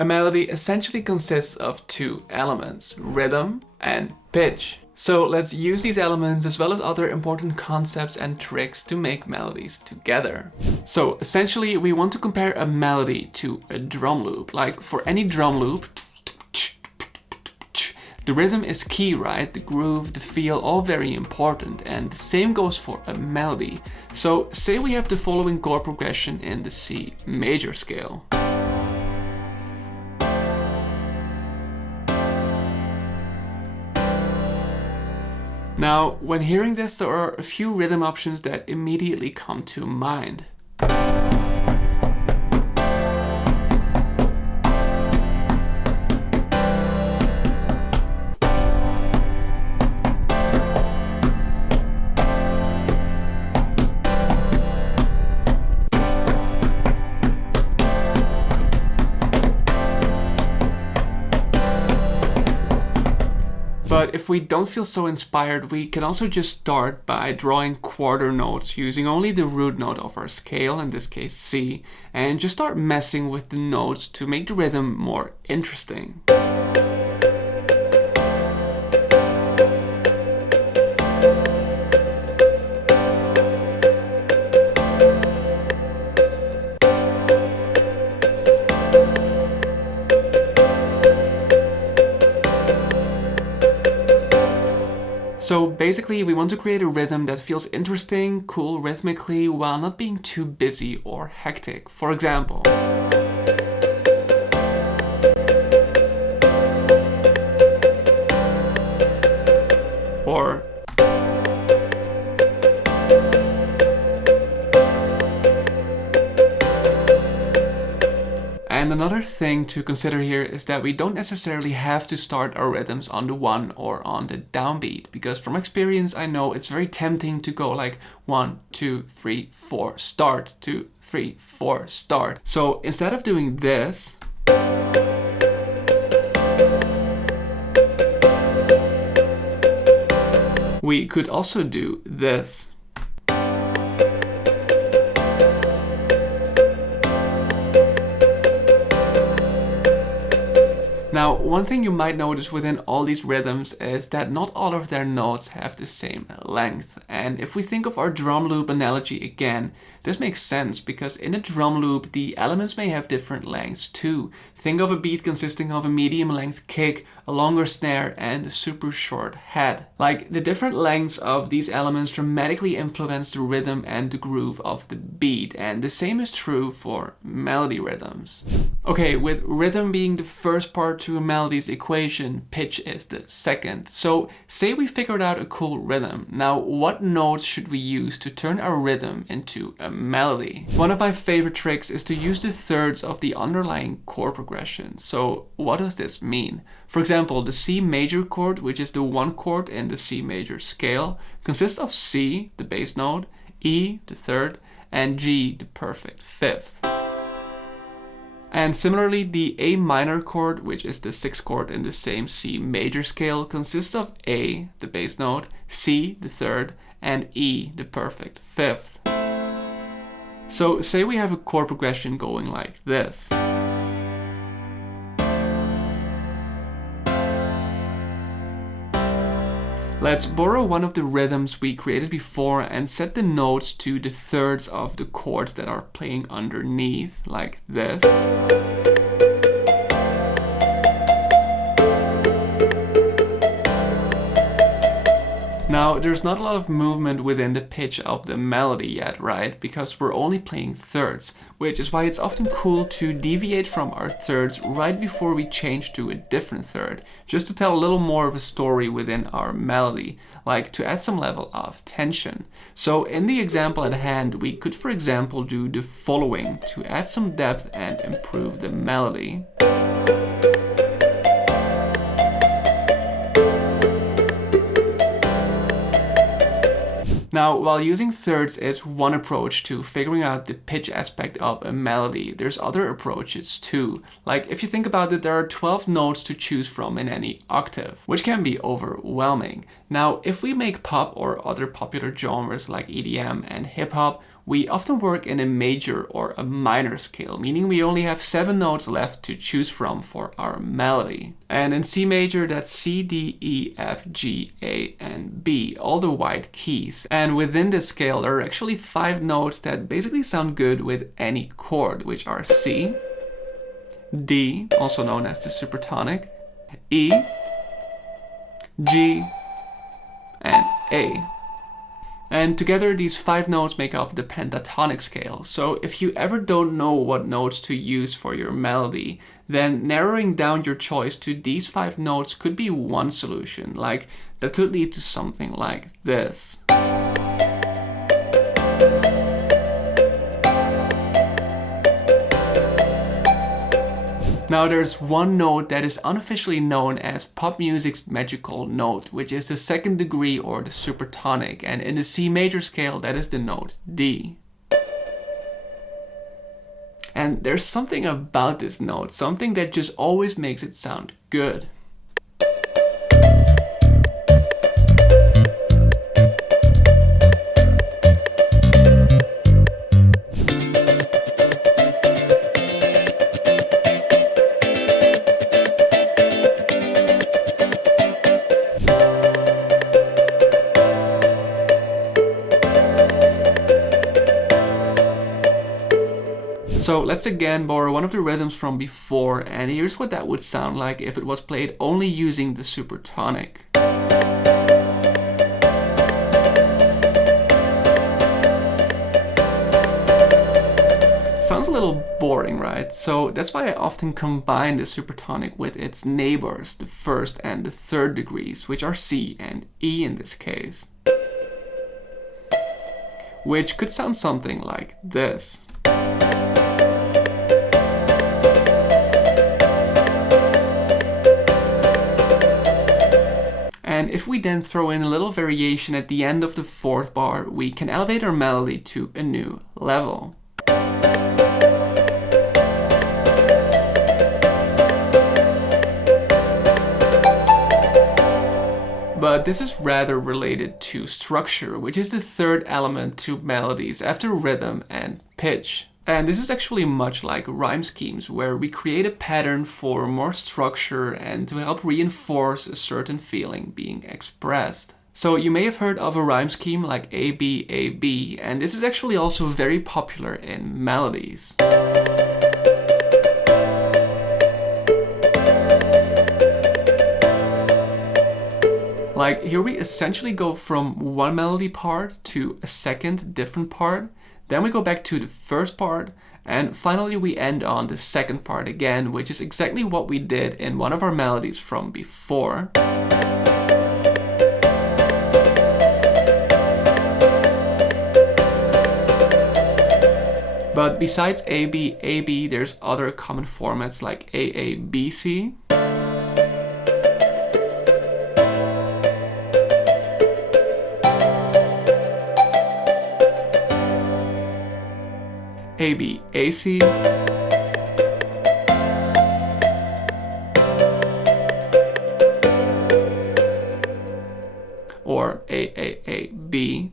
A melody essentially consists of two elements, rhythm and pitch. So let's use these elements as well as other important concepts and tricks to make melodies together. So essentially we want to compare a melody to a drum loop. Like for any drum loop, the rhythm is key, right? The groove, the feel, all very important. And the same goes for a melody. So say we have the following chord progression in the C major scale. Now, when hearing this, there are a few rhythm options that immediately come to mind. But if we don't feel so inspired, we can also just start by drawing quarter notes using only the root note of our scale, in this case C, and just start messing with the notes to make the rhythm more interesting. So basically we want to create a rhythm that feels interesting, cool rhythmically, while not being too busy or hectic. For example, or and another thing to consider here is that we don't necessarily have to start our rhythms on the 1 or on the downbeat, because from experience I know it's very tempting to go like 1, 2, 3, 4, start, 2, 3, 4, start. So instead of doing this, we could also do this. Now, one thing you might notice within all these rhythms is that not all of their notes have the same length. And if we think of our drum loop analogy again, this makes sense because in a drum loop, the elements may have different lengths too. Think of a beat consisting of a medium length kick, a longer snare, and a super short head. Like, the different lengths of these elements dramatically influence the rhythm and the groove of the beat. And the same is true for melody rhythms. Okay, with rhythm being the first part to a melody's equation, pitch is the second. So say we figured out a cool rhythm. Now, what notes should we use to turn our rhythm into a melody? One of my favorite tricks is to use the thirds of the underlying chord progression. So what does this mean? For example, the C major chord, which is the 1 chord in the C major scale, consists of C, the bass note, E, the third, and G, the perfect fifth. And similarly, the A minor chord, which is the 6th chord in the same C major scale, consists of A, the bass note, C, the third, and E, the perfect fifth. So say we have a chord progression going like this. Let's borrow one of the rhythms we created before and set the notes to the thirds of the chords that are playing underneath, like this. Now, there's not a lot of movement within the pitch of the melody yet, right? Because we're only playing thirds, which is why it's often cool to deviate from our thirds right before we change to a different third, just to tell a little more of a story within our melody, like to add some level of tension. So in the example at hand, we could, for example, do the following to add some depth and improve the melody. Now, while using thirds is one approach to figuring out the pitch aspect of a melody, there's other approaches too. Like, if you think about it, there are 12 notes to choose from in any octave, which can be overwhelming. Now, if we make pop or other popular genres like EDM and hip hop, we often work in a major or a minor scale, meaning we only have 7 notes left to choose from for our melody. And in C major, that's C, D, E, F, G, A, and B, all the white keys. And within this scale, there are actually 5 notes that basically sound good with any chord, which are C, D, also known as the supertonic, E, G, and A. And together these 5 notes make up the pentatonic scale. So if you ever don't know what notes to use for your melody, then narrowing down your choice to these 5 notes could be one solution. Like, that could lead to something like this. Now there's one note that is unofficially known as pop music's magical note, which is the 2nd degree or the supertonic, and in the C major scale that is the note D. And there's something about this note, something that just always makes it sound good. So let's again borrow one of the rhythms from before, and here's what that would sound like if it was played only using the supertonic. Sounds a little boring, right? So that's why I often combine the supertonic with its neighbors, the 1st and the 3rd degrees, which are C and E in this case. Which could sound something like this. And if we then throw in a little variation at the end of the 4th bar, we can elevate our melody to a new level. But this is rather related to structure, which is the 3rd element to melodies after rhythm and pitch. And this is actually much like rhyme schemes, where we create a pattern for more structure and to help reinforce a certain feeling being expressed. So you may have heard of a rhyme scheme like A, B, A, B, and this is actually also very popular in melodies. Like here we essentially go from one melody part to a second different part. Then we go back to the 1st part, and finally we end on the 2nd part again, which is exactly what we did in one of our melodies from before. But besides A, B, A, B, there's other common formats like A, A, B, C. A, B, A, C, or A, B.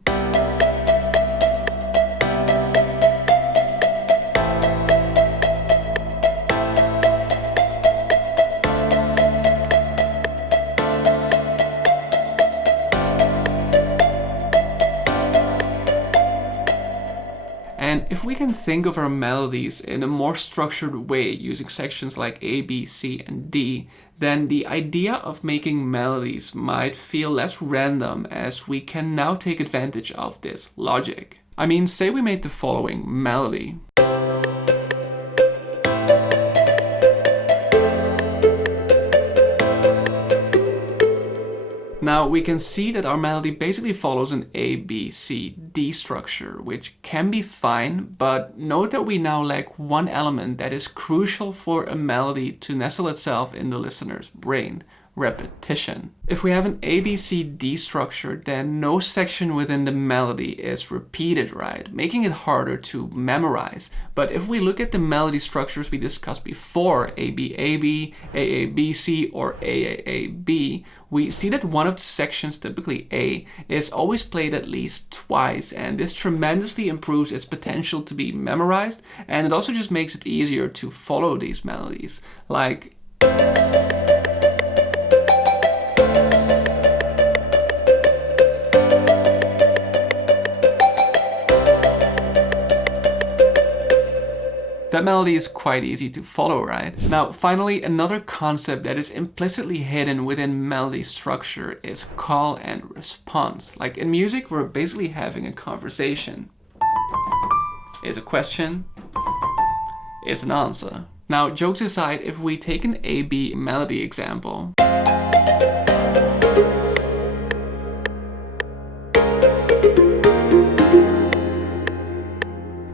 And if we can think of our melodies in a more structured way using sections like A, B, C, and D, then the idea of making melodies might feel less random, as we can now take advantage of this logic. I mean, say we made the following melody. Now we can see that our melody basically follows an A, B, C, D structure, which can be fine, but note that we now lack one element that is crucial for a melody to nestle itself in the listener's brain: repetition. If we have an ABCD structure, then no section within the melody is repeated, right? Making it harder to memorize. But if we look at the melody structures we discussed before, ABAB, AABC, or AAAB, we see that one of the sections, typically A, is always played at least twice, and this tremendously improves its potential to be memorized, and it also just makes it easier to follow these melodies. Like that melody is quite easy to follow, right? Now, finally, another concept that is implicitly hidden within melody structure is call and response. Like in music, we're basically having a conversation. Is a question, is an answer. Now, jokes aside, if we take an A-B melody example,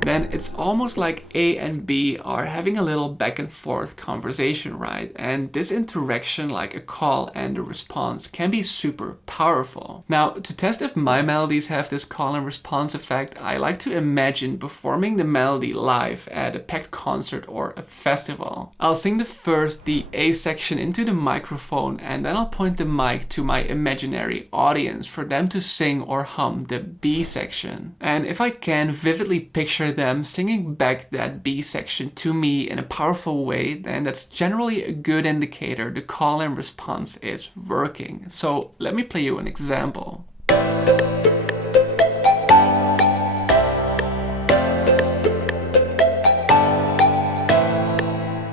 then it's almost like A and B are having a little back and forth conversation, right? And this interaction, like a call and a response, can be super powerful. Now, to test if my melodies have this call and response effect, I like to imagine performing the melody live at a packed concert or a festival. I'll sing the A section into the microphone, and then I'll point the mic to my imaginary audience for them to sing or hum the B section. And if I can vividly picture them singing back that B section to me in a powerful way, then that's generally a good indicator the call and response is working. So let me play you an example.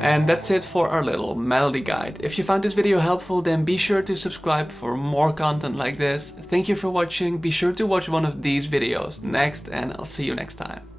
And that's it for our little melody guide. If you found this video helpful, then be sure to subscribe for more content like this. Thank you for watching. Be sure to watch one of these videos next, and I'll see you next time.